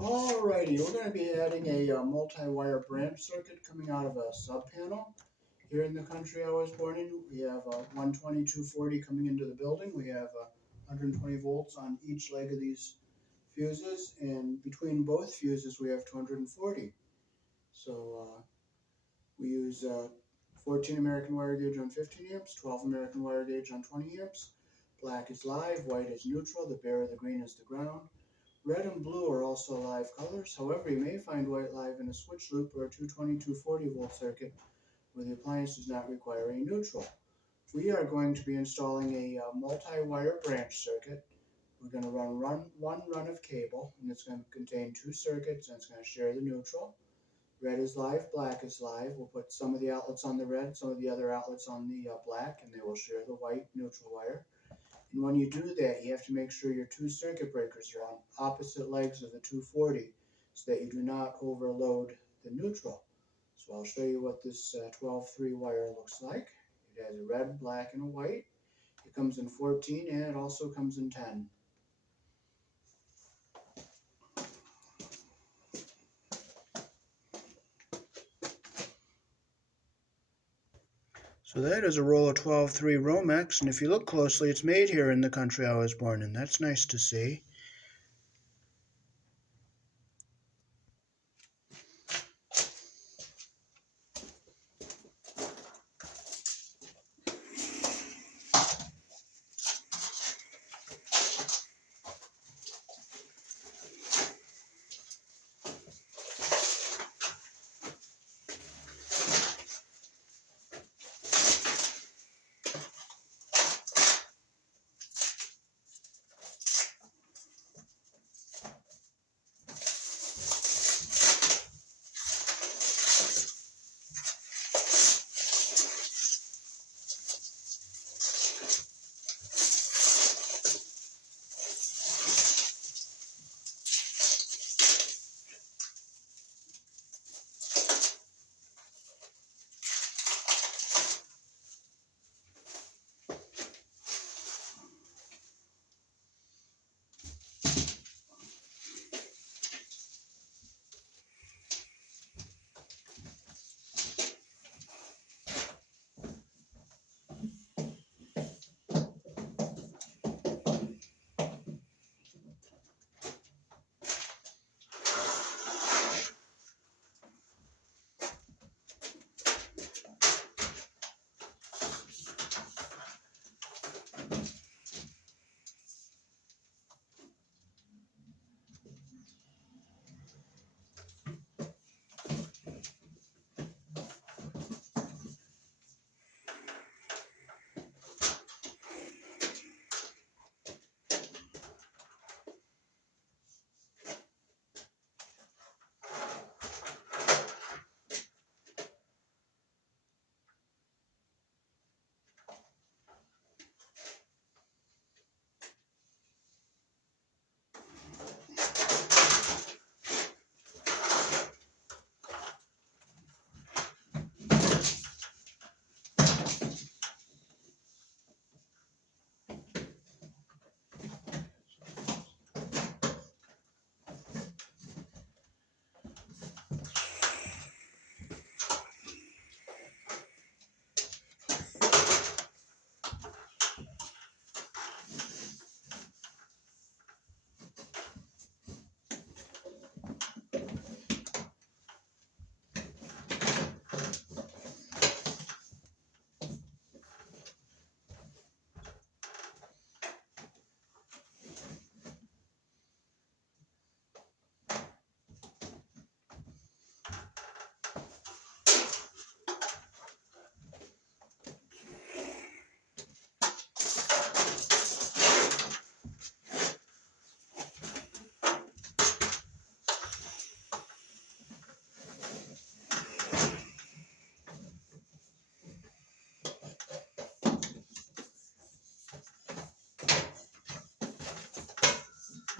Alrighty, we're going to be adding a multi-wire branch circuit coming out of a sub panel. Here in the country I was born in, we have 120, 240 coming into the building. We have 120 volts on each leg of these fuses, and between both fuses we have 240. So we use 14 American wire gauge on 15 amps, 12 American wire gauge on 20 amps. Black is live, white is neutral, the bare, the green is the ground. Red and blue are also live colors. However, you may find white live in a switch loop or a 220, 240 volt circuit where the appliance does not require a neutral. We are going to be installing a multi-wire branch circuit. We're going to run one run of cable, and it's going to contain two circuits, and it's going to share the neutral. Red is live, black is live. We'll put some of the outlets on the red, some of the other outlets on the black, and they will share the white neutral wire. And when you do that, you have to make sure your two circuit breakers are on opposite legs of the 240 so that you do not overload the neutral. So I'll show you what this 12-3 wire looks like. It has a red, black, and a white. It comes in 14 and it also comes in 10. So that is a roll of 12-3 Romex, and if you look closely, it's made here in the country I was born in. That's nice to see.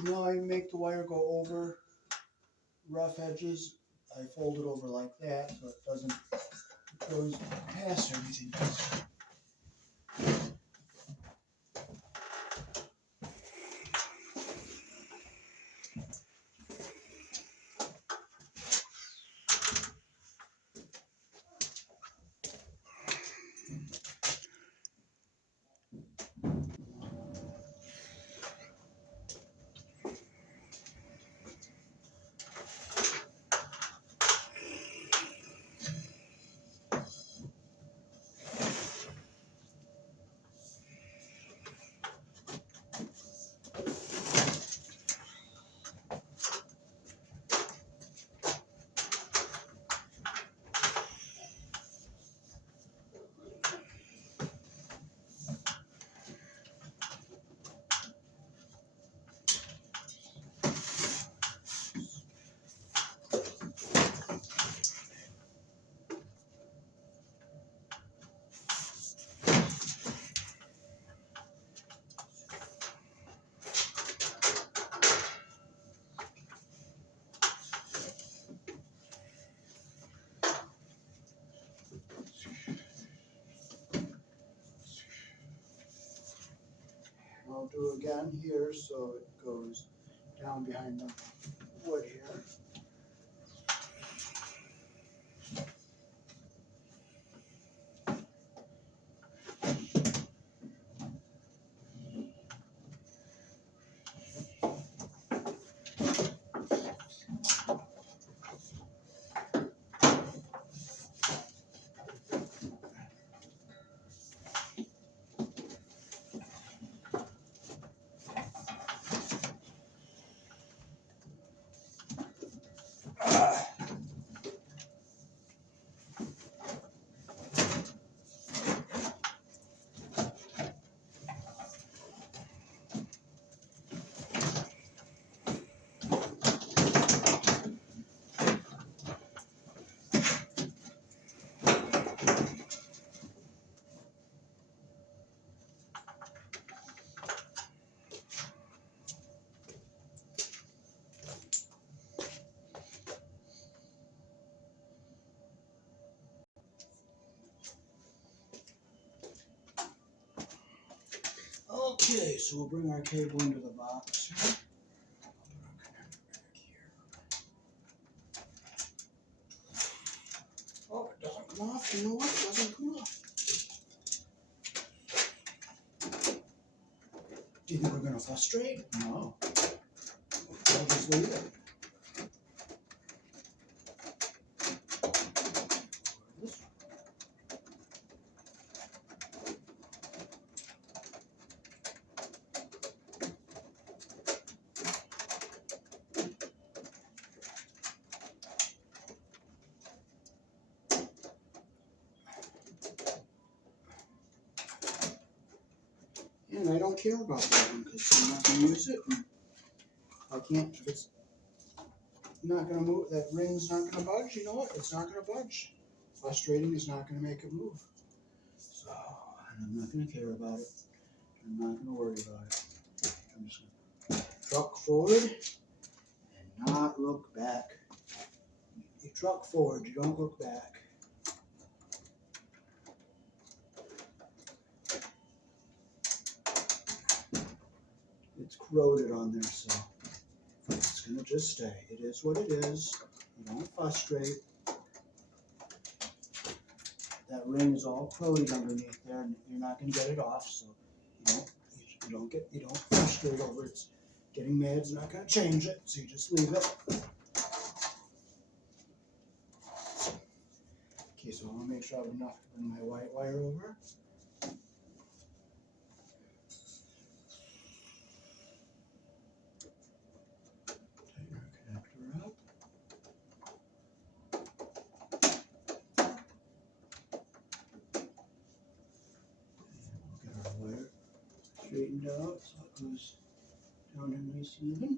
Now I make the wire go over rough edges. I fold it over like that so it doesn't goes past everything. I'll do again here so it goes down behind the wood here. Okay, so we'll bring our cable into the box here. Oh, it doesn't come off. You know what? It doesn't come off. Do you think we're going to frustrate? No. I'll just leave it. And I don't care about that one because I'm not going to use it. I can't, if it's not going to move, that ring's not going to budge, you know what? It's not going to budge. Frustrating is not going to make it move. So, I'm not going to care about it. I'm not going to worry about it. I'm just going to truck forward and not look back. You truck forward, you don't look back. It's corroded on there, so it's going to just stay. It is what it is. You don't frustrate. That ring is all corroded underneath there, and you're not going to get it off, so you don't frustrate over it. It's getting mad. It's not going to change it, so you just leave it. Okay, so I want to make sure I have enough to bring my white wire over. Tighten our connector up. And we'll get our wire straightened out so it goes down in nice and even.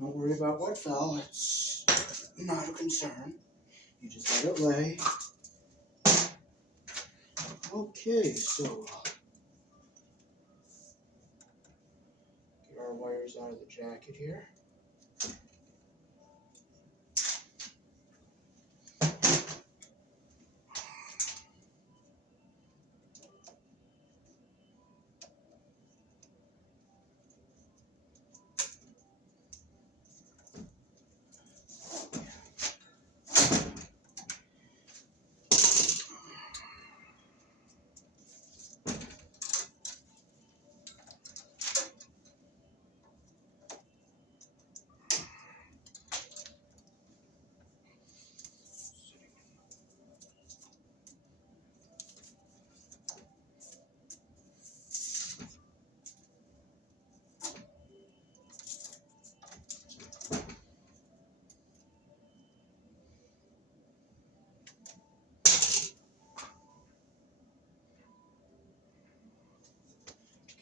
Don't worry about what fell. It's not a concern. You just let it lay. Okay, so get our wires out of the jacket here.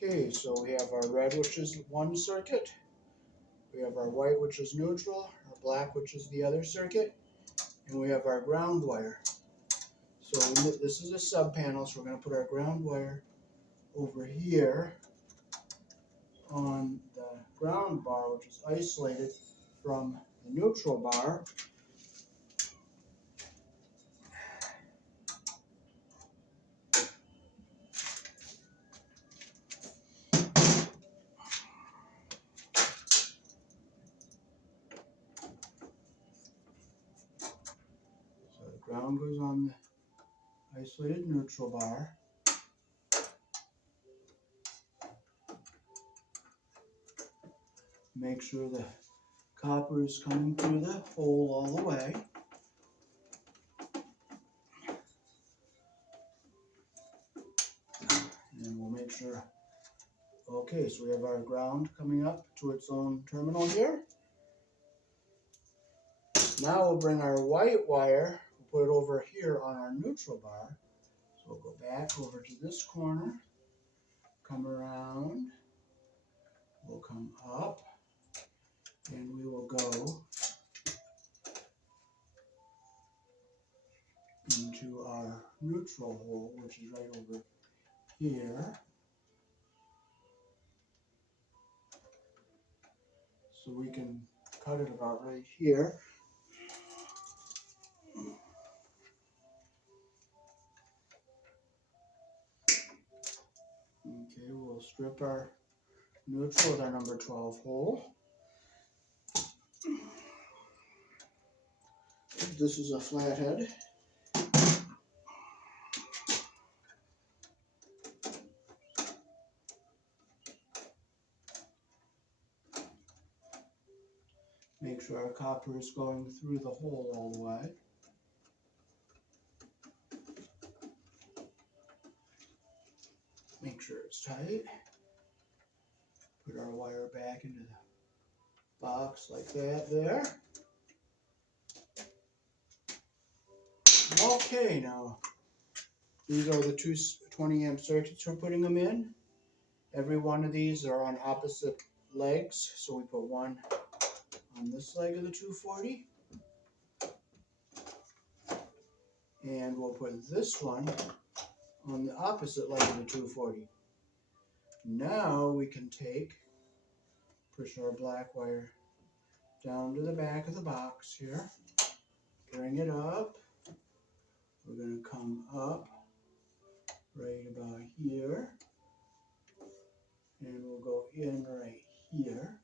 Okay, so we have our red, which is one circuit. We have our white, which is neutral, our black, which is the other circuit, and we have our ground wire. So this is a sub panel, so we're going to put our ground wire over here on the ground bar, which is isolated from the neutral bar. So the ground goes on the isolated neutral bar. Make sure the copper is coming through the hole all the way. And we'll make sure. Okay, so we have our ground coming up to its own terminal here. Now we'll bring our white wire, we'll put it over here on our neutral bar. So we'll go back over to this corner, come around, we'll come up, and we will go into our neutral hole, which is right over here. So we can cut it about right here. Okay, we'll strip our neutral with our number 12 hole. This is a flathead. Make sure our copper is going through the hole all the way. Make sure it's tight. Put our wire back into the box like that there. Okay, now these are the two 20 amp circuits we're putting them in. Every one of these are on opposite legs, so we put one on this leg of the 240, and we'll put this one on the opposite leg of the 240. Now we can push our black wire down to the back of the box here, bring it up. We're going to come up right about here, and we'll go in right here.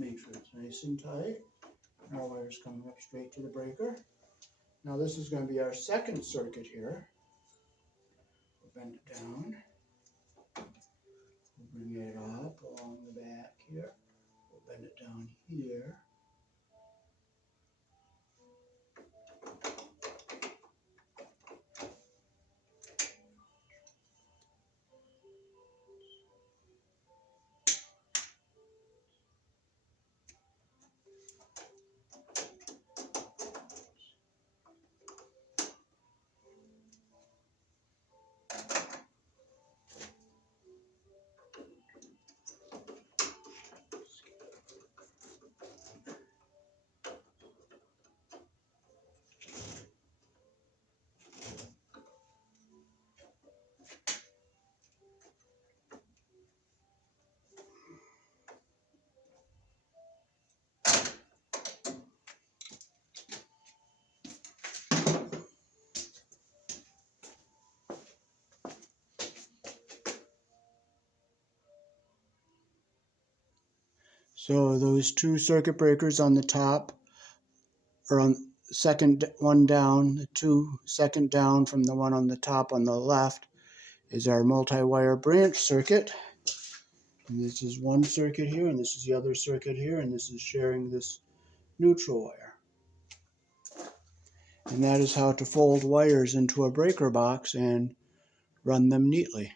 Make sure it's nice and tight. Our wire's coming up straight to the breaker. Now this is going to be our second circuit here. We'll bend it down. We'll bring it up along the back here. We'll bend it down here. So those two circuit breakers on the top, or on second one down, the two second down from the one on the top on the left is our multi-wire branch circuit. And this is one circuit here, and this is the other circuit here, and this is sharing this neutral wire. And that is how to fold wires into a breaker box and run them neatly.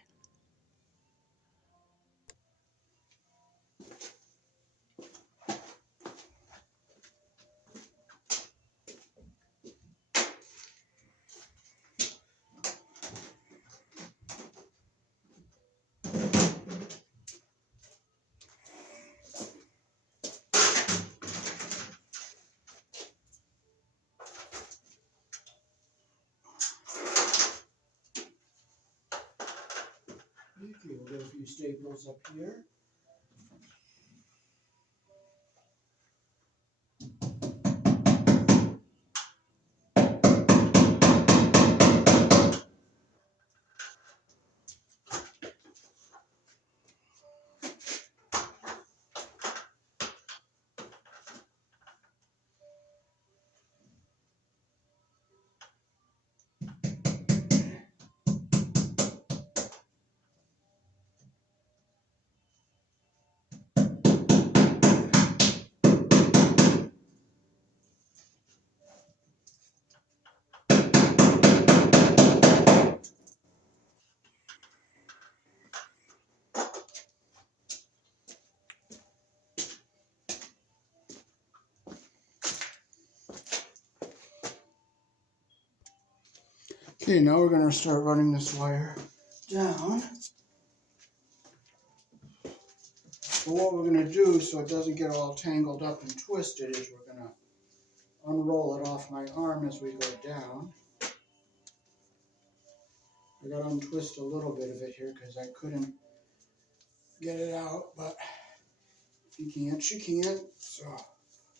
Okay, we'll get a few staples up here. Okay, now we're going to start running this wire down. But what we're going to do so it doesn't get all tangled up and twisted is we're going to unroll it off my arm as we go down. I got to untwist a little bit of it here because I couldn't get it out, but if you can't, you can't. So,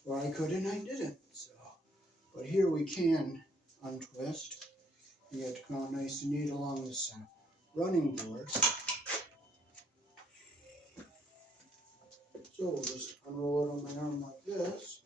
well, I could and I didn't. So, but here we can untwist. You have to come out nice and neat along this running board. So we'll just unroll it on my arm like this.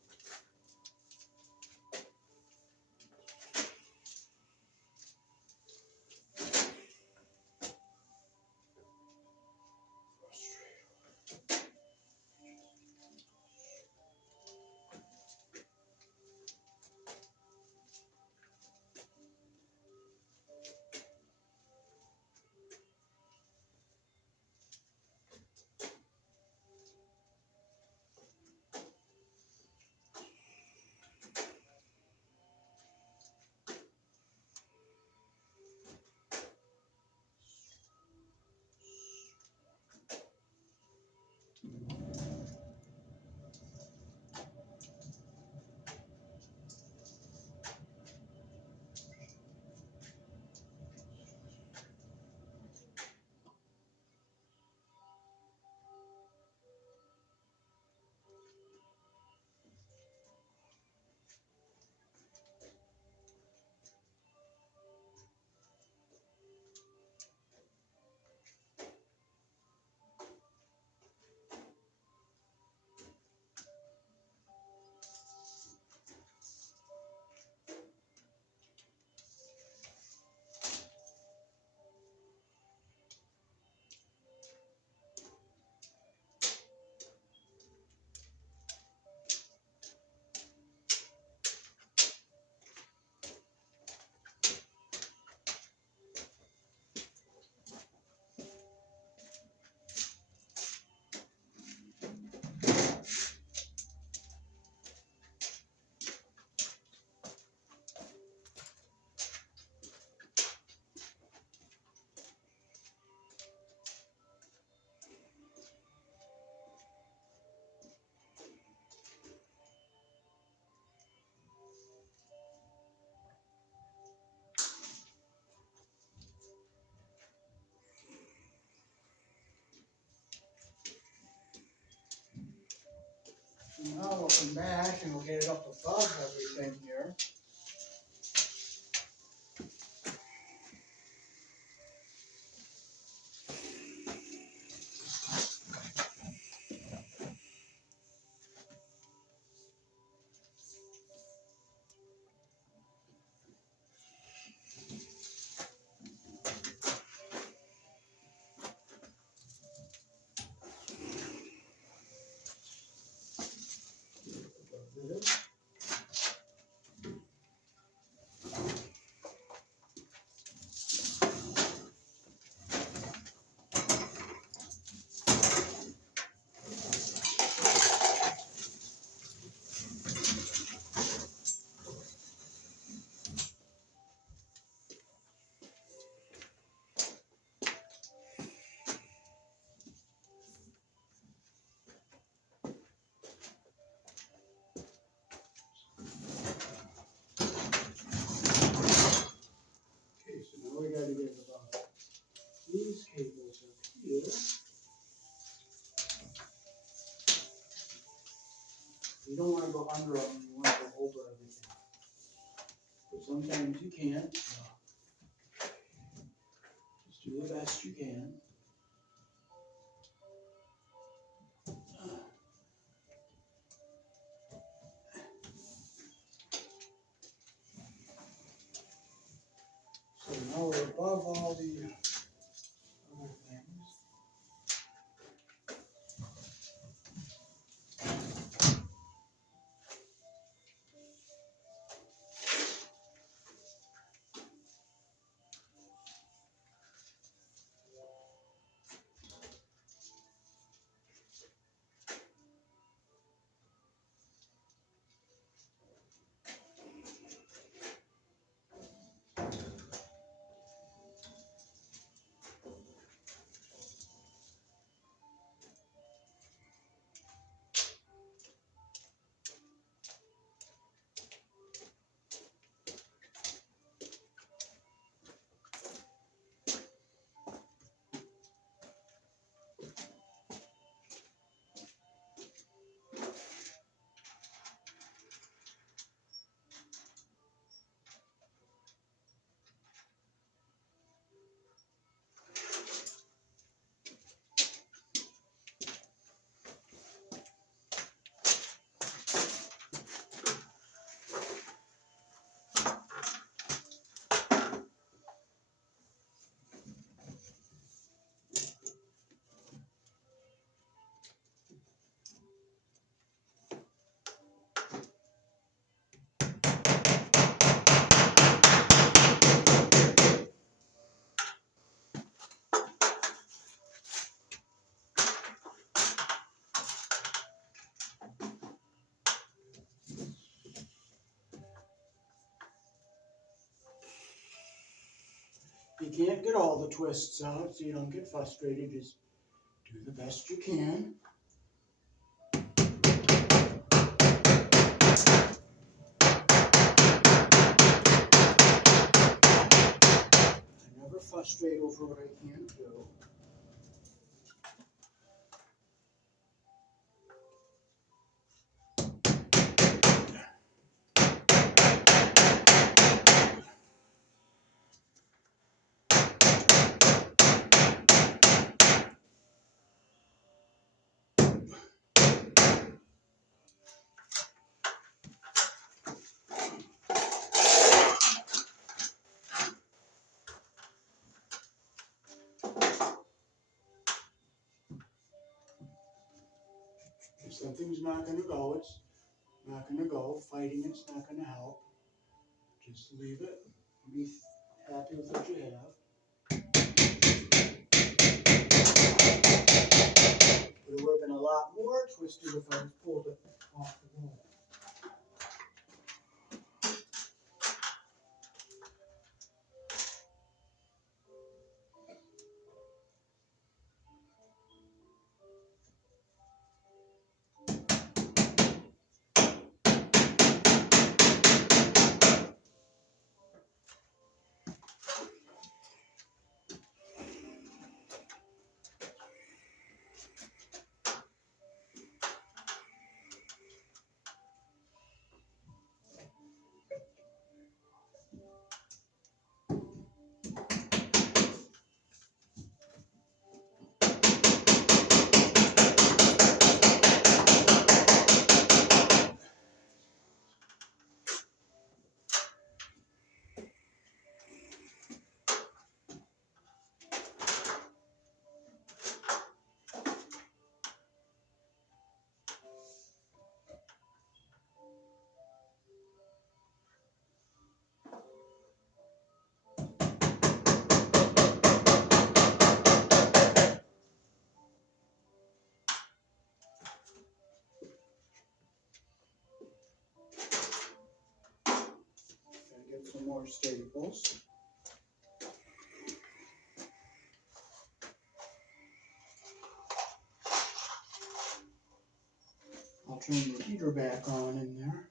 Now we'll come back and we'll get it up above everything here. You don't want to go under them, you want to go over everything. But sometimes you can't. So just do the best you can. So now we're above all the other things. You can't get all the twists out, so you don't get frustrated. Just do the best you can. I never frustrate over what I can't do. If something's not going to go, it's not going to go. Fighting it's not going to help. Just leave it. Be happy with what you have. But it would have been a lot more twisted if I had pulled it off the wall. Gotta get some more staples. I'll turn the heater back on in there.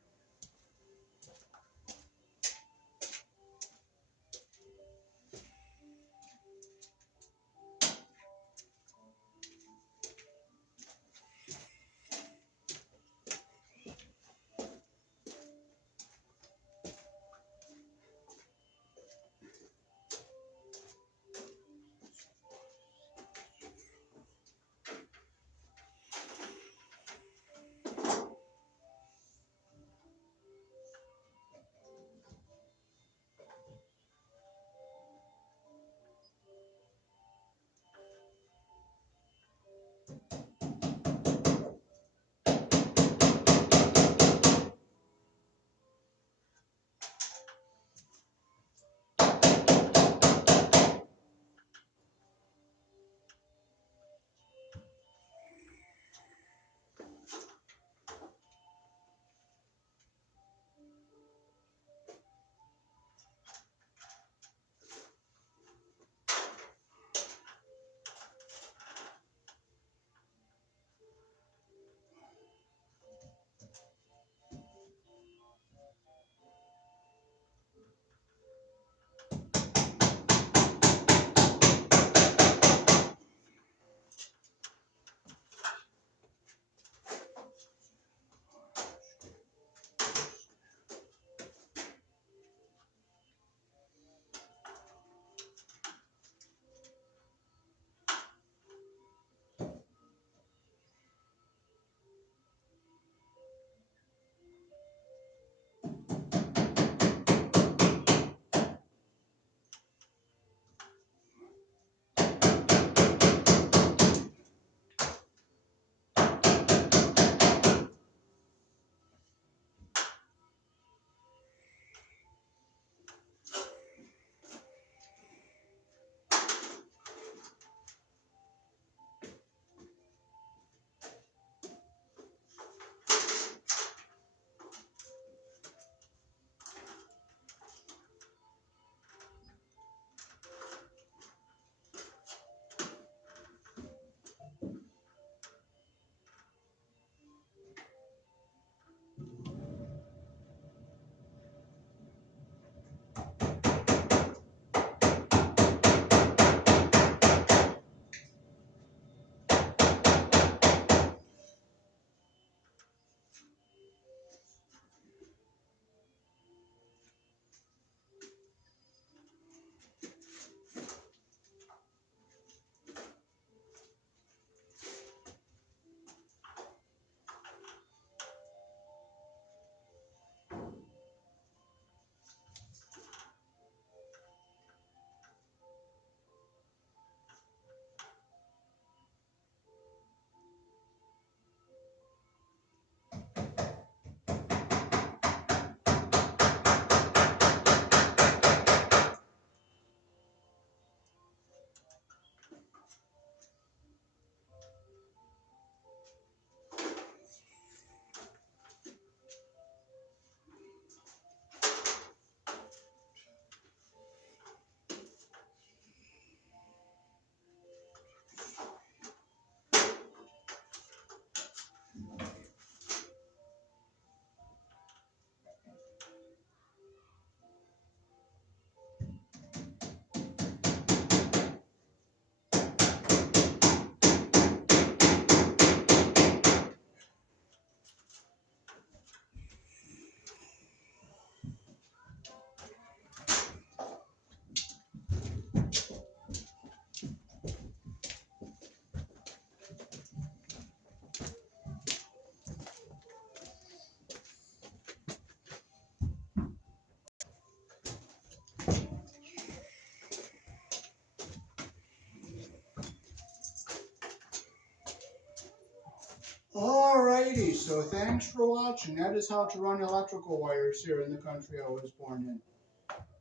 Alrighty, so thanks for watching. That is how to run electrical wires here in the country I was born in.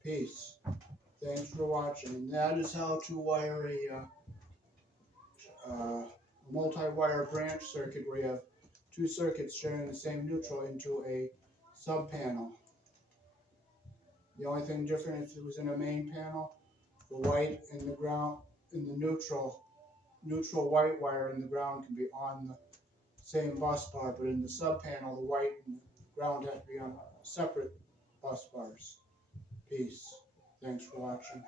Peace. Thanks for watching. And that is how to wire a multi-wire branch circuit where you have two circuits sharing the same neutral into a sub-panel. The only thing different if it was in a main panel, the white and the ground and the neutral white wire and the ground can be on the same bus bar, but in the sub panel, the white and the ground have to be on separate bus bars. Peace. Thanks for watching.